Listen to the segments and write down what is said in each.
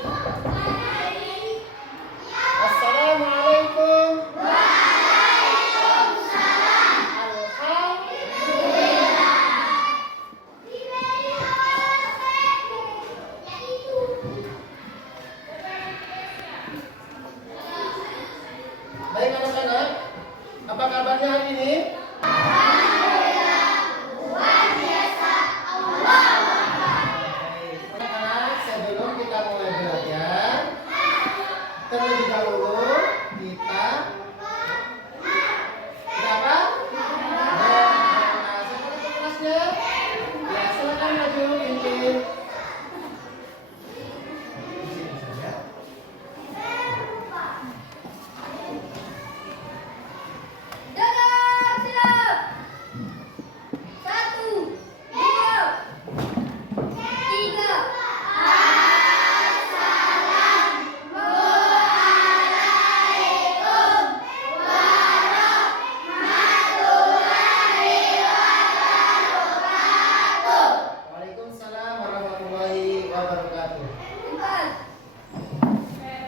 Assalamualaikum. Alhamdulillah. Baik anak-anak, apa kabarnya hari ini? Anak-anak, sebelum kita mulai belajar, terlebih dahulu kita apa? Siapa ketua kelasnya? Ya, silakan maju pimpin. Waalaikumsalam warahmatullahi wabarakatuh.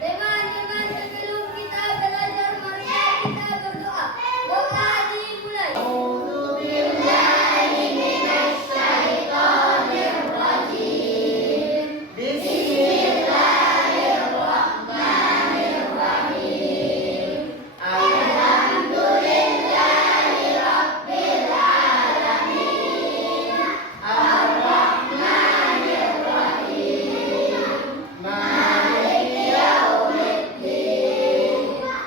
Teman-teman, sebelum kita belajar, mari kita berdoa. Doa dimulai. A'udzu billahi minasy syaithanir rajim. Bismillahirrahmanirrahim. Alhamdulillahi rabbil alamin. Ar-Rahmanir Rahim. Maliki yaumiddin.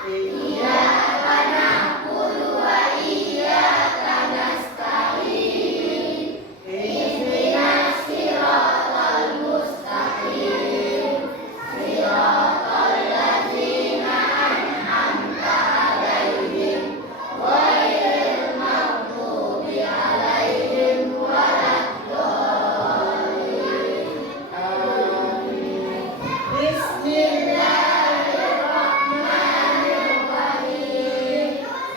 Iyyaka na'budu wa iyyaka nasta'in. Ihdinas siratal mustaqim. Siratal ladzina an'amta 'alaihim ghairil maghdubi 'alaihim waladdallin. Amin. Bismillahirrahmanirrahim.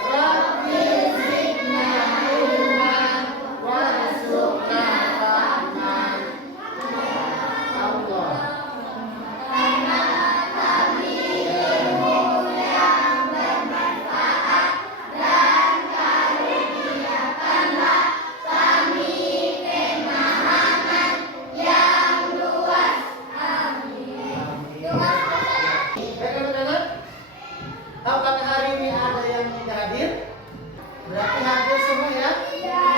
Rabbi zidna ilman warzuqna fahman. Allah. Baik anak-anak, apakah hari ini ada yang tidak hadir? Berarti hadir semua ya? Ya,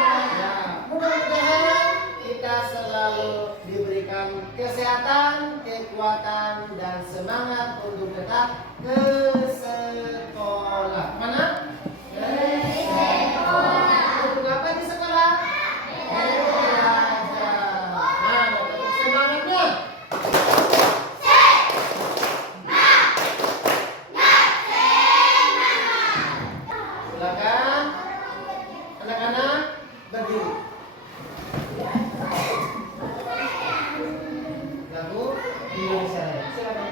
mudah-mudahan kita selalu diberikan kesehatan, kekuatan, dan semangat untuk tetap ke sekolah. Mana? Ke sekolah. Untuk apa di sekolah? Belajar. Nah, untuk semangatnya. Silakan anak-anak berdiri. Lalu Indonesia Raya. Silakan.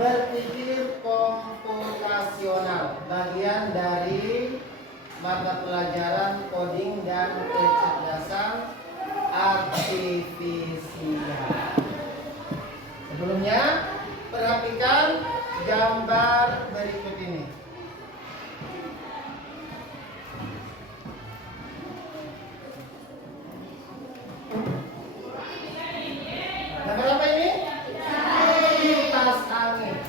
berpikir komputasional, bagian dari mata pelajaran coding dan kecerdasan artifisial. Sebelumnya, perhatikan gambar berikut ini. Gambar apa ini? Kipas angin.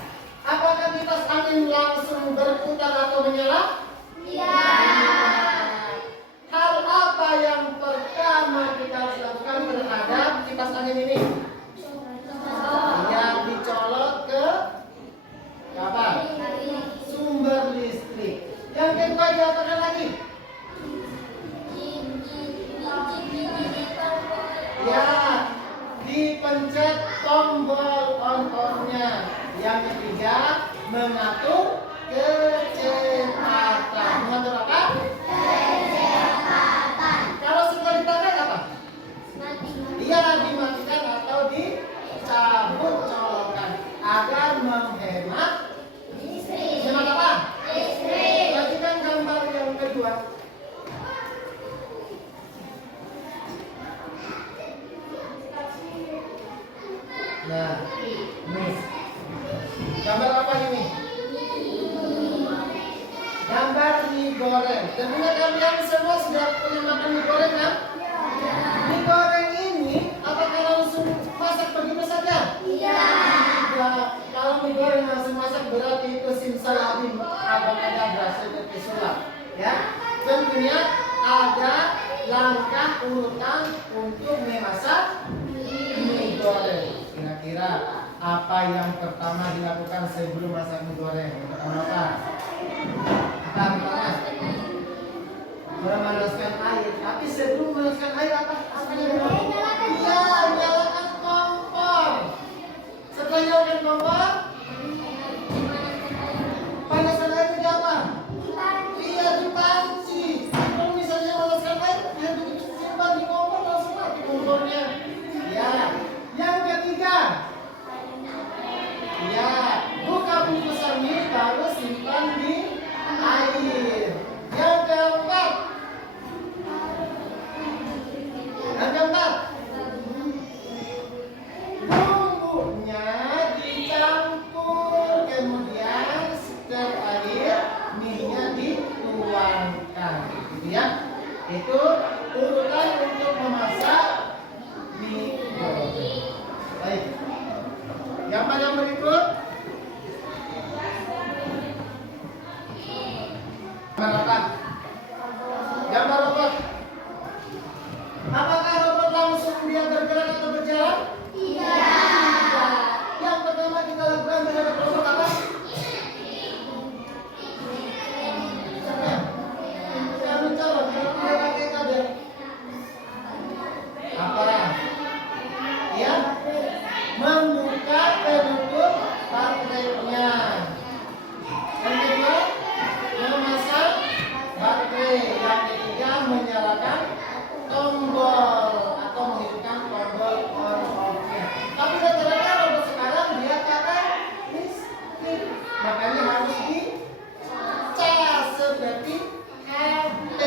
Apakah kipas angin langsung berputar atau menyala? Iya. Hal apa yang pertama kita harus lakukan terhadap kipas angin ini? Yang dicolok ke apa? Sumber listrik. Yang kedua diapakan lagi? Ya, dipencet tombol on-off-nya. Yang ketiga, mengatur kecepatan. Mengatur apa? Kecepatan. Kalau sudah dipakai apa? Mati. Dia dimatikan atau dicabut colokan agar menghemat. Listrik. Hemat apa? Listrik. Perhatikan gambar yang kedua. Nah, ini gambar apa ini? Gambar mie goreng. Tentunya kalian semua sudah punya makan mie goreng kan? Mie goreng ini apakah langsung masak begitu saja? Iya. Nah, kalau mie goreng langsung masak berarti itu simsalabim, abang-abang seperti sulap. Ya, tentunya ada langkah urutan untuk memasak mie goreng. Kira-kira apa yang pertama dilakukan sebelum masak mie goreng? Pertama apa? Apa pertama? Memanaskan air. Tapi sebelum memanaskan air apa? Apa yang dilakukan? Iya, nyalakan kompor. Setelah nyalakan kompor, panaskan air itu apa? Iya, dipanci. Kalau misalnya memanaskan air, dia begitu simpan di kompor langsung mati kompornya. Ya. Yang ketiga, ya, buka bungkusan mie baru simpan di air. Yang keempat, bumbunya dicampur, kemudian setelah air mie-nya dituangkan, gitu ya. Itu urutan untuk memasak mie goreng. Baik. Yang berikut. Gambar apa? Gambar robot. Apakah robot langsung dia bergerak atau berjalan? Tidak. Yang pertama kita lakukan terhadap robot apa? Kamu colok, kalau tidak pakai kabel. Apa? Ya, membuka penutup baterainya. Yang kedua, memasang baterai. Yang ketiga, menyalakan tombol atau menghidupkan tombol on-off-nya. Tapi rata-rata robot sekarang dia pakai listrik, makanya harus dicas seperti HP,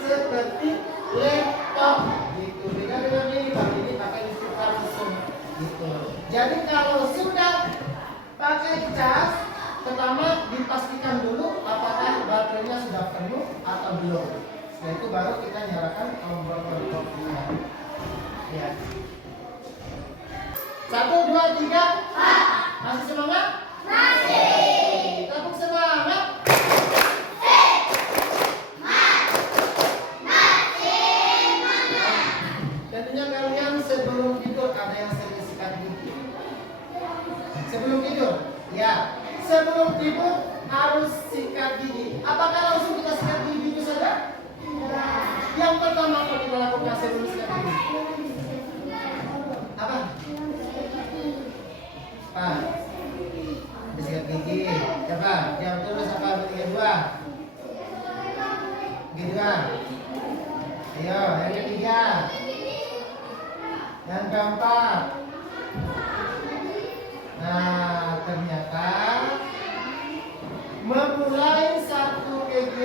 seperti laptop gitu. Beda dengan ini, kalau ini pakai listrik langsung gitu. Jadi kalau sudah pakai cas, pertama dipastikan dulu apakah baterainya sudah penuh atau belum. Setelah itu baru kita nyalakan tombol on-off-nya. Ya. 1, 2, 3. Masih semangat? Masih. Tepuk semangat. Tentunya kalian sebelum tidur ada yang sering sikat gigi. Sebelum tidur, ya. Sebelum tidur harus sikat gigi. Apakah langsung kita sikat gigi itu saja? Yang pertama apa kita lakukan sebelum sikat gigi? Apa? Apa? Sikat gigi. Coba, jawab terus apa? Ketiga dua. Kedua. Ayo, yang ketiga. Yang keempat. Nah, ternyata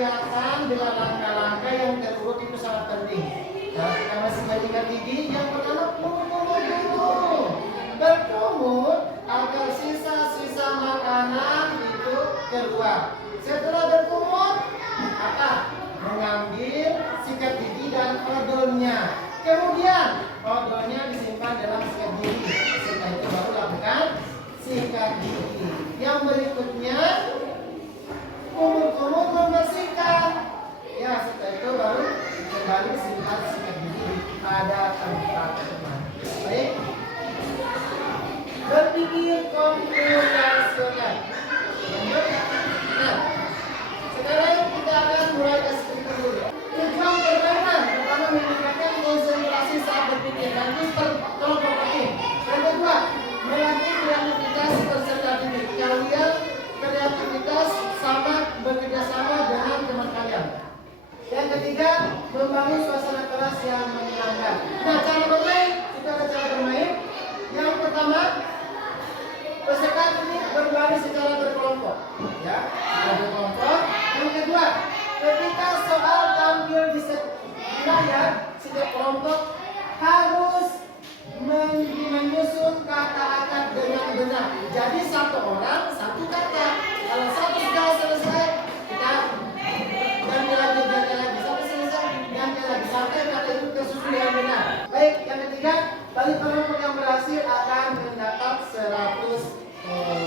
dikerjakan dengan langkah-langkah yang terurut itu sangat penting. Nah, kita masih menyikat gigi. Yang pertama, kumur-kumur dulu. Berkumur agar sisa-sisa makanan itu keluar. Setelah berkumur, apa? Mengambil sikat gigi dan odolnya. Kemudian odolnya disimpan dalam sikat gigi. Setelah itu baru lakukan sikat gigi. Yang berikutnya, kumur-kumur membersihkan. Ya, setelah itu baru kembali simpan sikat gigi pada tempat teman. Baik. Berpikir komputasional. Nah, sekarang kita akan mulai seperti dulu. Tujuan permainan pertama meningkatkan konsentrasi saat berpikir dan itu kelompok penting. Yang kedua, melatih kreativitas serta diri. Kalian kreativitas sama bekerja sama dengan teman kalian. Yang ketiga, membangun suasana kelas yang menyenangkan. Nah, cara bermain, kita ada cara bermain. Yang pertama, peserta ini berbaris secara berkelompok, ya, berkelompok. Yang kedua, ketika soal tampil di layar, setiap kelompok harus menyusun kata-kata dengan benar. Jadi satu orang satu kata. Kalau satu sudah selesai, kita ganti lagi, sampai selesai, ganti lagi sampai kata itu tersusun dengan benar. Baik, yang ketiga, bagi kelompok yang berhasil akan mendapat 100 poin.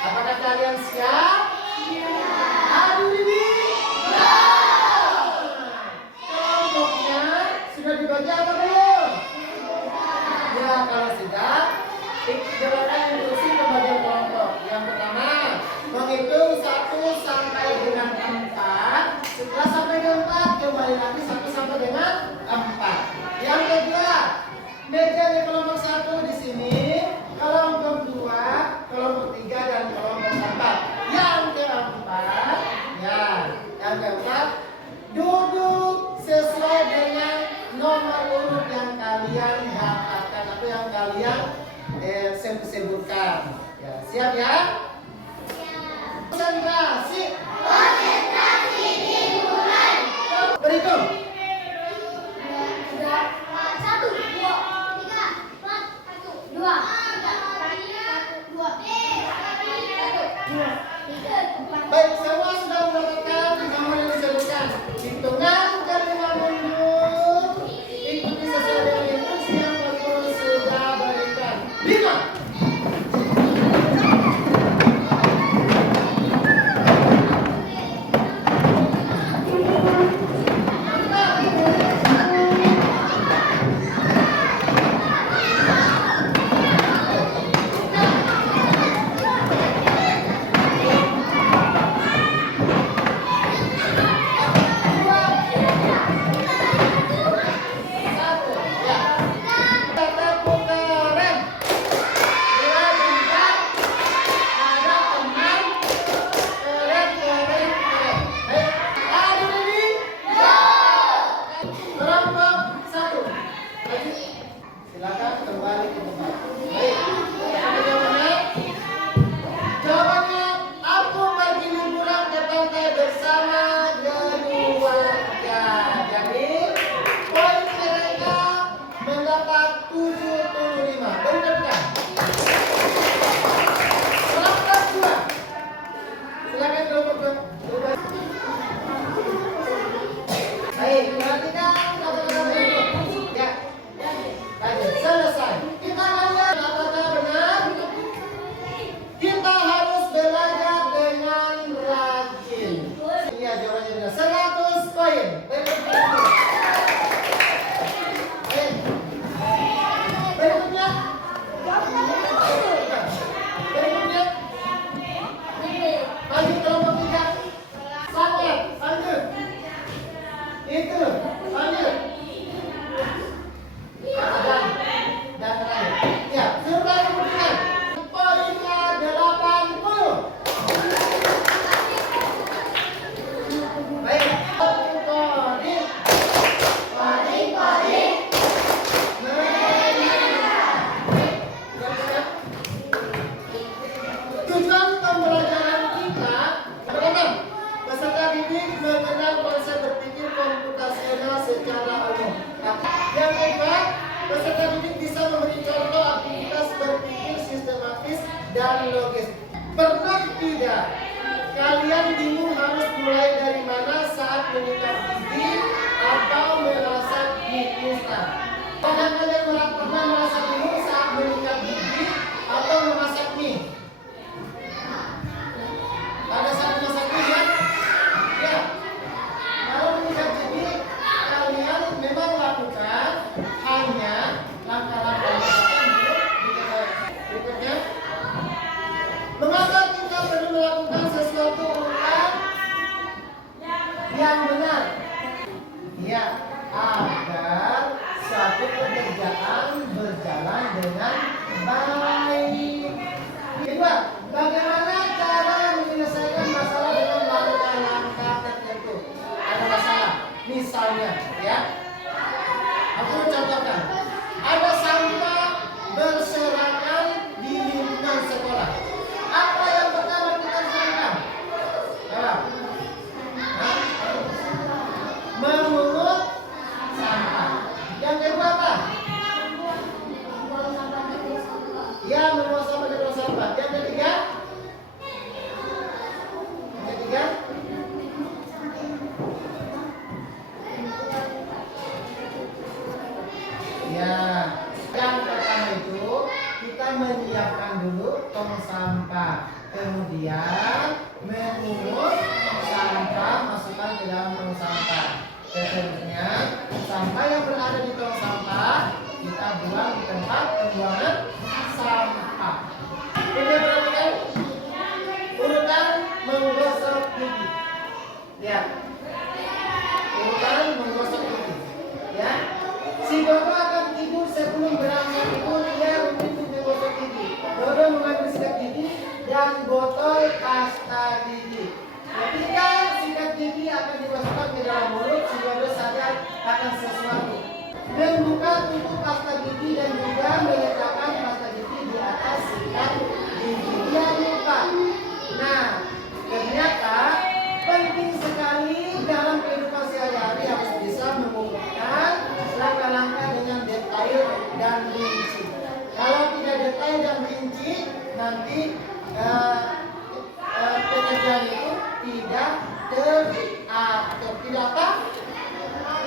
Apakah kalian siap? Adu diri. Kelompoknya sudah dibagi apa belum? Ya, kalau sudah, jalankan instruksi pembagian kelompok. Yang pertama, menghitung 1 sampai dengan 4. Setelah sampai ke 4, kembali lagi 1 sampai dengan 4. Yang kedua, meja di kelompok 1 di sini, kelompok 2, kelompok 3 dan kelompok 4. Yang keempat, ya, yang keempat, duduk sesuai dengan nomor urut yang kalian dapatkan atau yang kalian sebutkan. Ya, siap ya? Konsentrasi. Konsentrasi dimulai. Berhitung. 1, 2, 3, 4, 1, 2, 3, 4. Baik, semua sudah mendapatkan nomor yang disebutkan. Hitungan kelima mundur. Ikuti sesuai dengan instruksi yang Pak sudah berikan. 5. dan logis. Pernah tidak kalian bingung harus mulai dari mana saat menyikat gigi atau memasak mie instan? Apakah kalian pernah merasa bingung saat menyikat gigi atau memasak mie? Pada saat masak mie ya? Ya. Kalau menyikat gigi kalian memang lakukan hanya langkah-langkah berikutnya. Mengapa kita perlu melakukan sesuatu ulang yang benar? Ya, agar suatu pekerjaan berjalan dengan baik. Kedua, bagaimana cara menyelesaikan masalah dengan langkah-langkah tertentu? Ada masalah, misalnya, ya. Aku contohkan, ada sampah berserakan di lingkungan sekolah. Apa yang pertama kita lakukan? Memungut sampah. Yang kedua apa? Ya, membuang sampah dan membuang sampah. Yang ketiga? Yang ketiga? Ya, yang pertama itu kita menyiapkan dulu tong sampah, kemudian mengungut sampah, masukkan ke dalam tong sampah. Seterusnya, sampah yang berada di tong sampah kita buang di tempat pembuangan sampah. Ini perhatikan urutan menggosok gigi. Lihat, urutan menggosok gigi. Ya, si Dodo akan tidur sebelum berangkat tidur. Dia rutin untuk menggosok gigi. Dodo mengambil sikat gigi dan botol pasta gigi. Ketika sikat gigi akan dimasukkan ke dalam mulut, si Dodo sadar akan sesuatu. Membuka tutup pasta gigi dan juga meletakkan pasta gigi di atas sikat gigi. Dia lupa. Nah, ternyata penting sekali dalam kehidupan sehari-hari harus bisa mengungkapkan langkah-langkah dengan detail dan rinci. Kalau tidak detail dan rinci, nanti pekerjaan itu tidak teratur, tidak apa?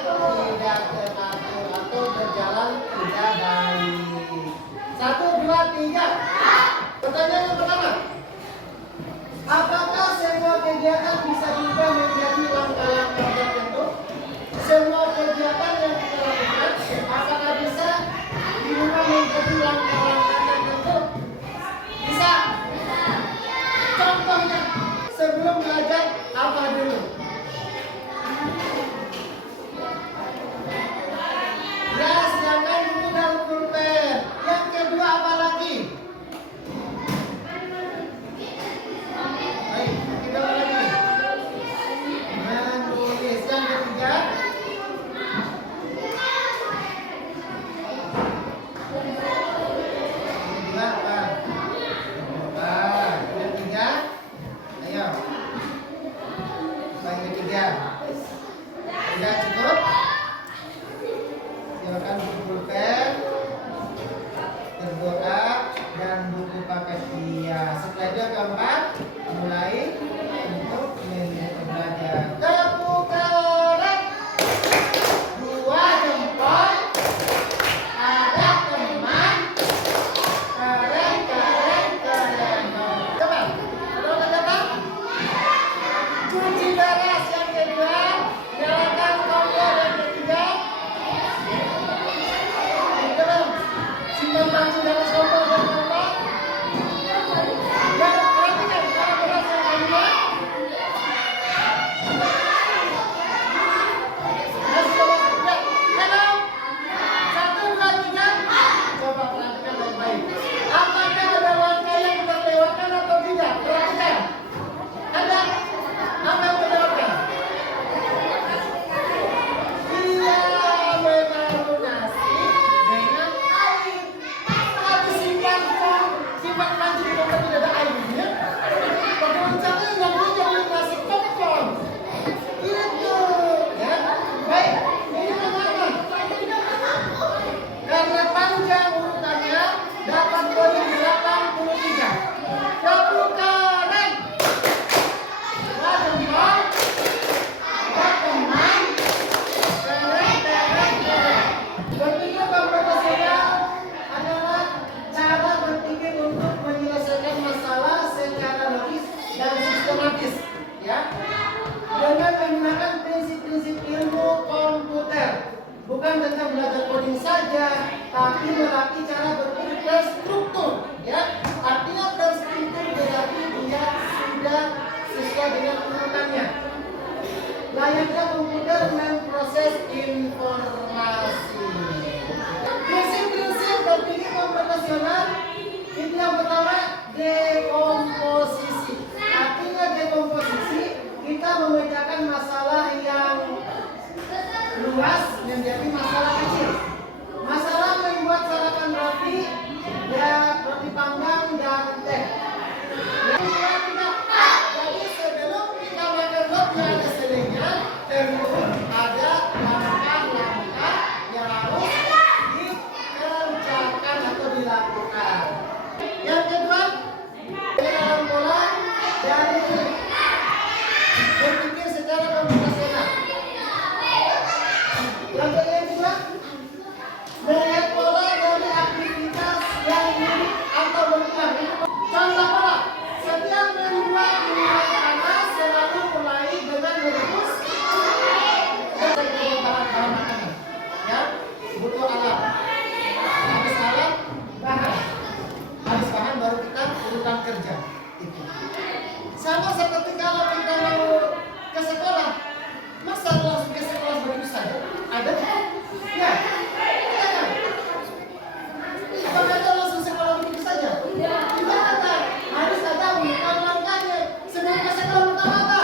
Tidak teratur atau berjalan tidak baik. 1, 2, 3. Pertanyaan yang pertama. Apakah semua kegiatan bisa diubah menjadi langkah-langkah tertentu? Semua kegiatan yang kita lakukan, apakah bisa diubah menjadi langkah-langkah tertentu? Bisa. Contohnya, sebelum belajar apa dulu? Ya, sedangkan buku dan pulpen. Yang kedua apa lagi? Baik, kita lagi. Menulis. Yang ketiga? Kedua apa? Yang ketiga? Ayo. Yang ketiga. Sudah cukup? Silakan buku pulpen, berdoa, dan buku paket hias. Setelah itu yang keempat, mulai untuk belajar. Tepuk tangan, 2 jempol. Ada teman, keren, keren, keren. Coba, berapa coba? Cuci beras yang kedua, nyalakan kompor yang ketiga. Coba, simpan panci beras kompor yang keempat. Dan perhatikan, kalau beras yang kedua sesuai dengan urutannya. Layaknya komputer memproses informasi. Prinsip-prinsip berpikir komputasional itu yang pertama dekomposisi. Artinya dekomposisi kita memecahkan masalah yang luas menjadi masalah kecil. Masalah membuat sarapan roti, ya roti panggang dan teh. Yang kedua kita, jadi sebelum kita makan roti ada selenya, terus ada langkah-langkah yang harus dikerjakan atau dilakukan. Yang kedua, dalam pola dari berpikir secara komputasional. Yang kedua, melihat pola dari aktivitas yang mirip atau berulang. Contoh pola, setiap membuat minyak panas selalu mulai dengan merebus dan bahan-bahan makanan. Ya, butuh alat. Habis alat, bahan. Habis bahan baru kita urutan kerja. Itu. Sama seperti kalau kita mau ke sekolah, masa langsung ke sekolah begitu saja? Ada? Ya. Apakah kita langsung sekolah begitu saja? Tidak ada. Harus ada langkah-langkahnya. Sebelum ke sekolah pertama apa?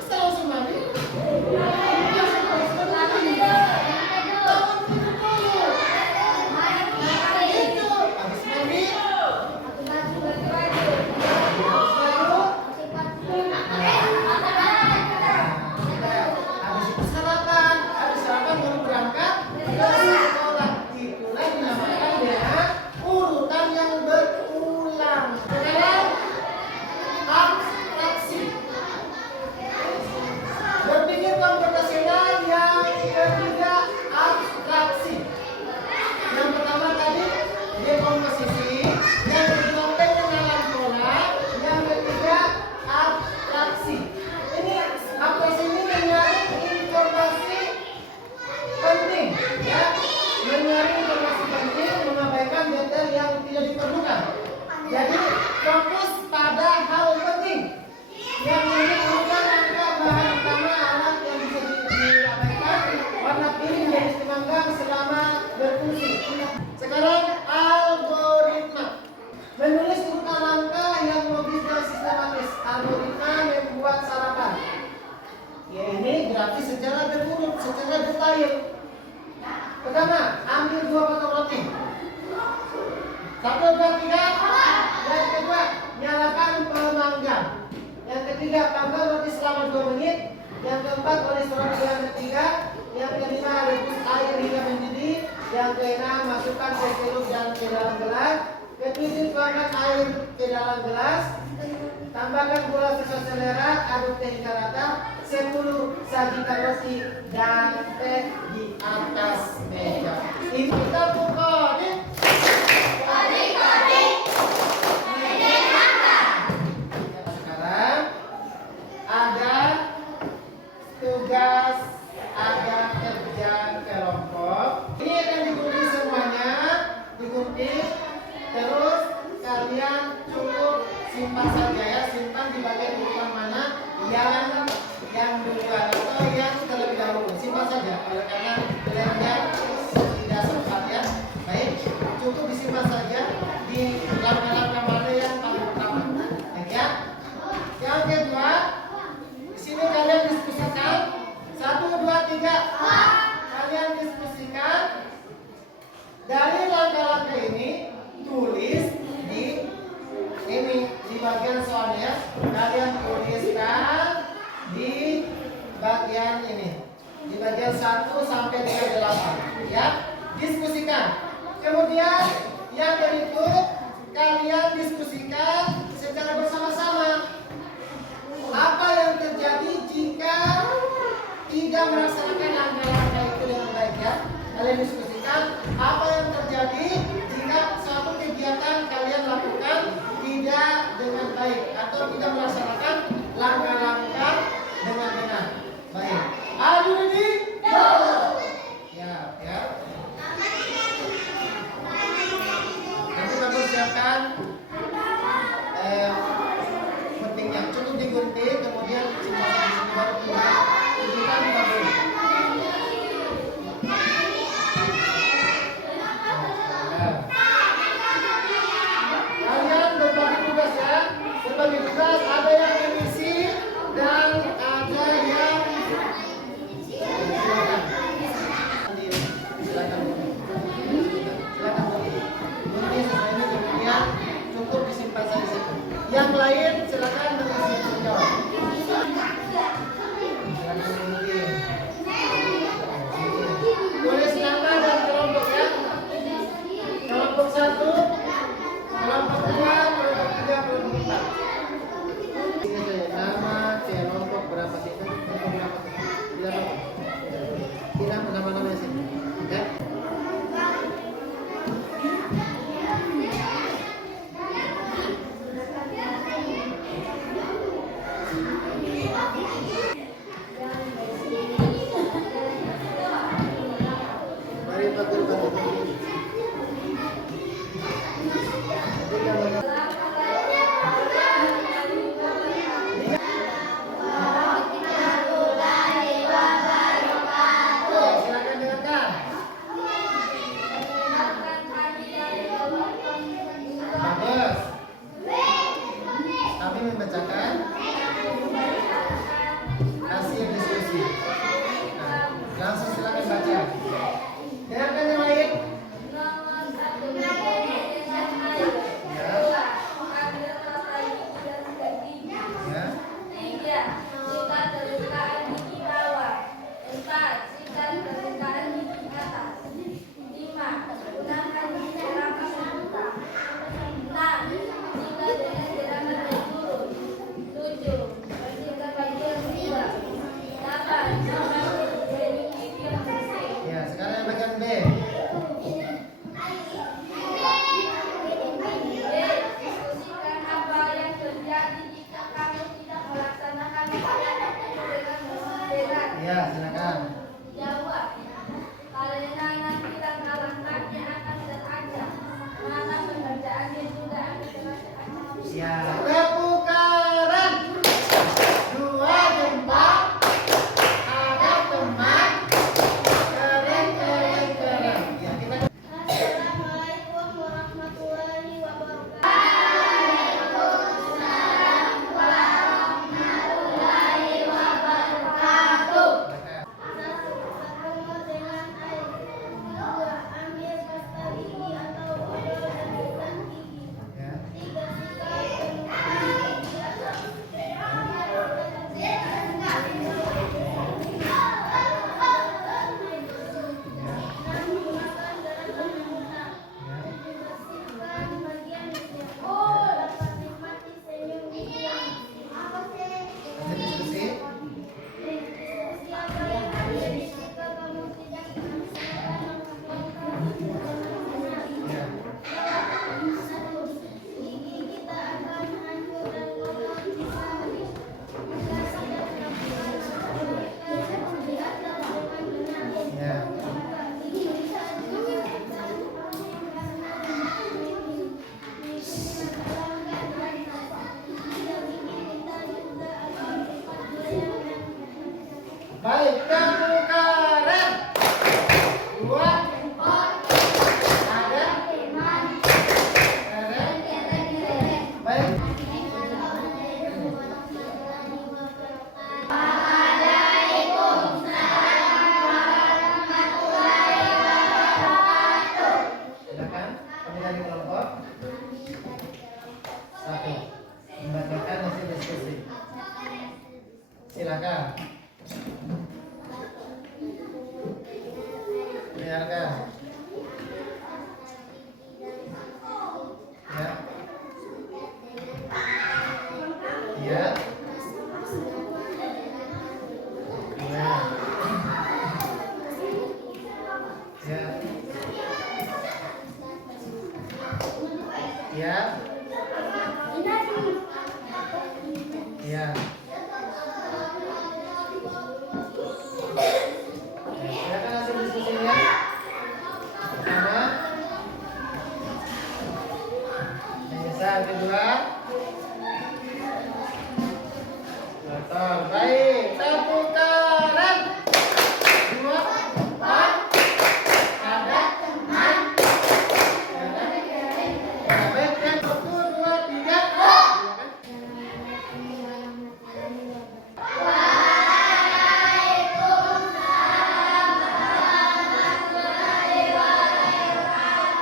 Masa langsung mandi? Ya, harus mandi. Bangun tidur dulu. Itu. Habis mandi. Habis itu sarapan. Habis sarapan baru berangkat ke sekolah. Itulah dinamakan dengan urutan yang berulang. Sekarang abstraksi. Berpikir komputasional yang ketiga abstraksi. Yang pertama tadi dekomposisi, yang kedua pengenalan pola, yang ketiga abstraksi. Ini abstraksi ini menyaring informasi penting, ya, menyaring informasi penting, mengabaikan detail yang tidak diperlukan. Jadi fokus pada hal penting. Yang ini urutan angka bahan utama alat yang bisa diabaikan, warna piring jadi dimanggang selama berfungsi. Sekarang algoritma. Menulis urutan langkah yang logis dan sistematis. Algoritma membuat sarapan. Ya, ini grafis secara berurut, secara detail. Pertama, ambil 2 potong roti. 1, 2, 3. Yang kedua, nyalakan pemanggang. Yang ketiga, panggang roti selama 2 menit. Yang keempat, oles roti yang ketiga. Yang kelima, rebus air hingga mendidih. Yang keenam, masukkan teh celup dan ke dalam gelas. Ketujuh, tuangkan air ke dalam gelas. Tambahkan gula sesuai selera, aduk teh hingga rata. 10, sajikan roti dan teh di atas meja. Ini kita buka nih. Sekarang ada tugas, ada kerja kelompok. Ini akan diikuti semuanya, diikuti. Terus kalian cukup simpan saja ya, simpan di bagian urutan mana yang duluan atau yang terlebih dahulu. Simpan saja, karena pilihannya tidak sempat ya. Baik, cukup disimpan saja di langkah-langkah mana yang paling utama. Baik ya. Yang kedua, di sini kalian diskusikan 1, 2, 3. Kalian diskusikan dari langkah-langkah ini, tulis di ini di bagian soalnya. Kalian tuliskan di bagian ini, di bagian 1 sampai dengan 8 ya. Diskusikan. Kemudian yang berikut kalian diskusikan secara bersama-sama. Apa yang terjadi jika tidak melaksanakan langkah-langkah itu dengan baik ya? Kalian diskusikan apa yang terjadi jika suatu kegiatan kalian lakukan tidak dengan baik atau tidak melaksanakan langkah-langkah dengan benar. Baik. Are you ready? Go. Ya. Nanti kamu siapkan Yang lain silakan mengisi jawab. Silakan mengisi. Tulis nama dan kelompok ya. Kelompok 1, kelompok 2, kelompok 3, kelompok 4. Ini saya nama kelompok berapa kita? Kelompok berapa? Tidak nama-namanya sini. Ya. Mari pakai. Silakan dengarkan. Bagus. Kami membacakan hasil diskusi. Nah, langsung silakan baca. Dengarkan yang lain. Ya, sekarang yang bagian B. Diskusikan apa yang terjadi jika kamu tidak melaksanakan dengan benar. Ya, silakan. Jawab. Karena nanti langkah-langkahnya akan terancam. Maka pengerjaannya juga akan terancam. Ya, kepukaran. Dua jempol. Ada teman. Keren. Ya, kita. Assalamualaikum warahmatullahi wabarakatuh. Ketemu dengan air. 2. Ambil pasta gigi atau odol dan sikat gigi. Ya. 3. Sikat gigi atau menggunakan gerakan yang benar. Ya. Bersihkan bagian setiap dapat nikmati senyum gigi yang bersih. Lanjut diskusi. Diskusi apa yang terjadi jika kamu tidak melaksanakan langkah-langkah dengan benar. Ya. 1. Gigi kita akan hancur dan kotor bisa habis. Jika tidak melakukan di atas dengan benar. Ya. Gigi bisa dimakan dan karena Baik, kepukaran. Dua. Ada. Keren. Baik. Silakan, kami dari kelompok 1 membacakan hasil diskusi. Silakan. Dengarkan. Ya. Ya. Ya. Ya. Ya. Ya. Silakan hasil diskusinya. Pertama, yang besar. Kedua, betul. Baik, kepukaran. 2, 4. Ada teman. Baik, kan? 1, 2, 3. Silakan.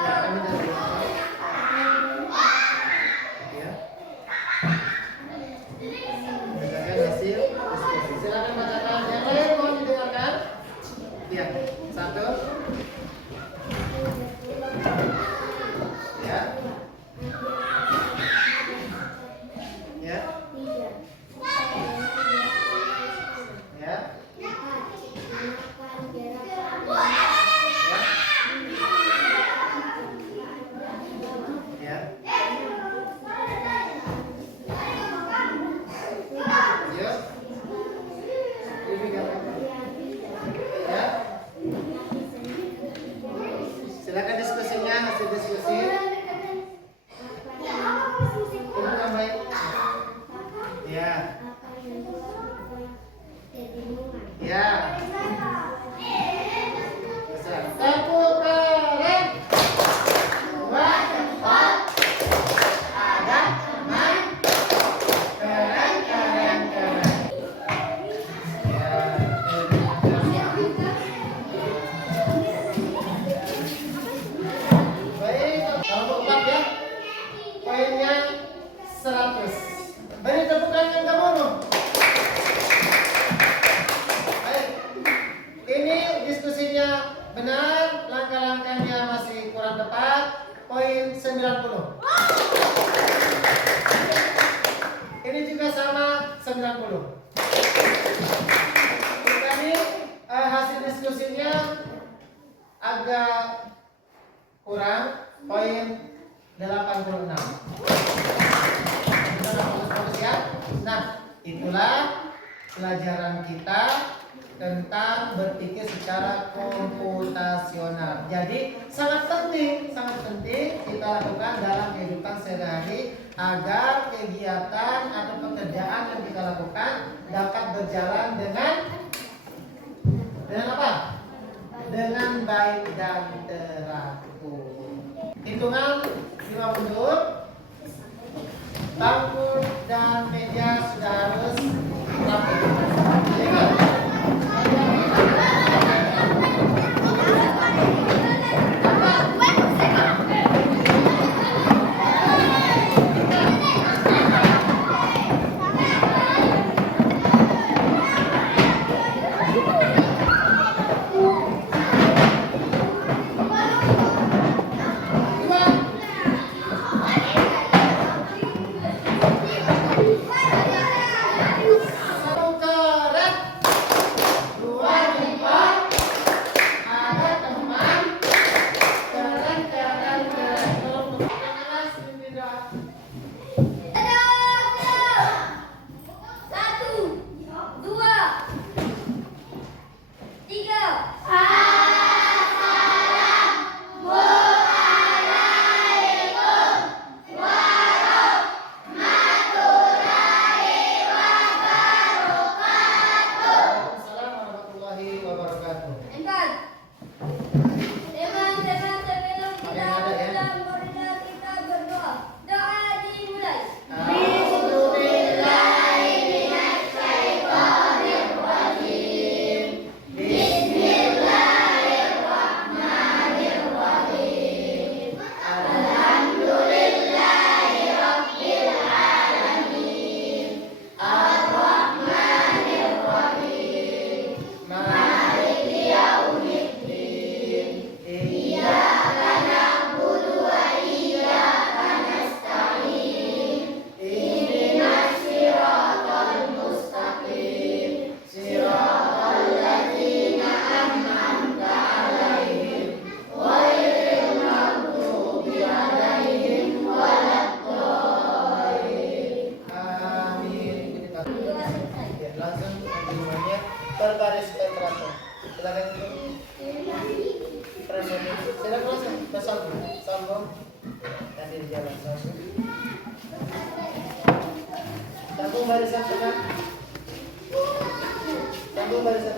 Ya, kami dari kelompok. Ya. Ya. akan membuat kebingungan. Ya. Satu keren. Dua tempat. Ada teman. Keren, keren, keren. Ya. Baik, kalau keempat ya. Poinnya 100. Beri tepukan yang kamu. Baik. Ini diskusinya benar, langkah-langkahnya masih kurang tepat. Poin 90. Ini juga sama 90. Tadi hasil diskusinya agak kurang, poin 86. Kita fokus ya. Nah, itulah pelajaran kita tentang berpikir secara komputasional. Jadi sangat penting kita lakukan dalam kehidupan sehari-hari agar kegiatan atau pekerjaan yang kita lakukan dapat berjalan dengan apa? Dengan baik dan teratur. Hitungan 5 mundur. Bangku dan meja sudah harus rapi. Ingat. Berbaris teratur. Silakan bersambung, sambung nanti di jalan sambung barisan tengah, sambung barisan